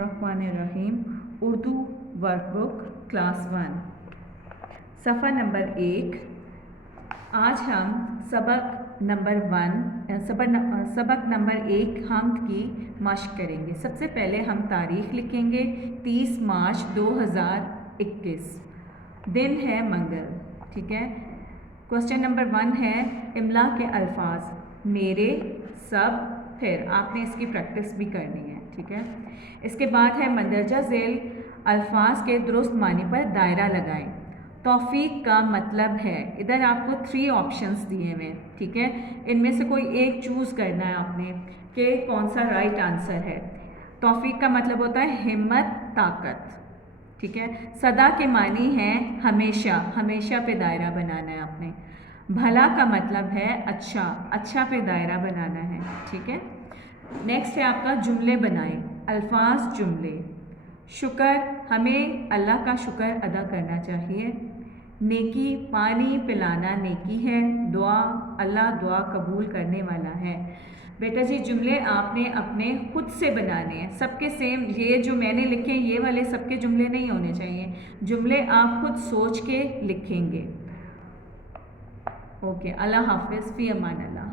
बिस्मिल्लाहिर्रहमानिर्रहीम। Urdu workbook class 1 सफ़ा number 1। आज हम सबक नंबर 1 हमद की मश्क करेंगे। सबसे पहले हम तारीख़ लिखेंगे 30 मार्च 2021, दिन है मंगल। ठीक है। क्वेश्चन नंबर 1 है इमला के अल्फाज, मेरे, सब, फिर आपने इसकी प्रैक्टिस भी करनी है। ठीक है। इसके बाद है मंदरजा झेल अल्फाज के दुरुस्त मानी पर दायरा लगाएं। तौफीक का मतलब है, इधर आपको 3 ऑप्शंस दिए हुए। ठीक है। इनमें से कोई एक चूज़ करना है आपने कि कौन सा राइट आंसर है। तौफीक का मतलब होता है हिम्मत, ताकत। ठीक है। सदा के मानी है हमेशा, हमेशा पे दायरा बनाना है आपने। भला का मतलब है अच्छा, अच्छा पे दायरा बनाना है। ठीक है। नेक्स्ट है आपका जुमले बनाएं, अल्फाज जुमले। शुक्र, हमें अल्लाह का शुक्र अदा करना चाहिए। नेकी, पानी पिलाना नेकी है। दुआ, अल्लाह दुआ कबूल करने वाला है। बेटा जी जुमले आपने अपने खुद से बनाने हैं, सबके सेम। ये जो मैंने लिखे ये वाले सबके जुमले नहीं होने चाहिए। जुमले आप खुद सोच के लिखेंगे। ओके, अल्लाह हाफिज़, फ़ी अमान अल्लाह।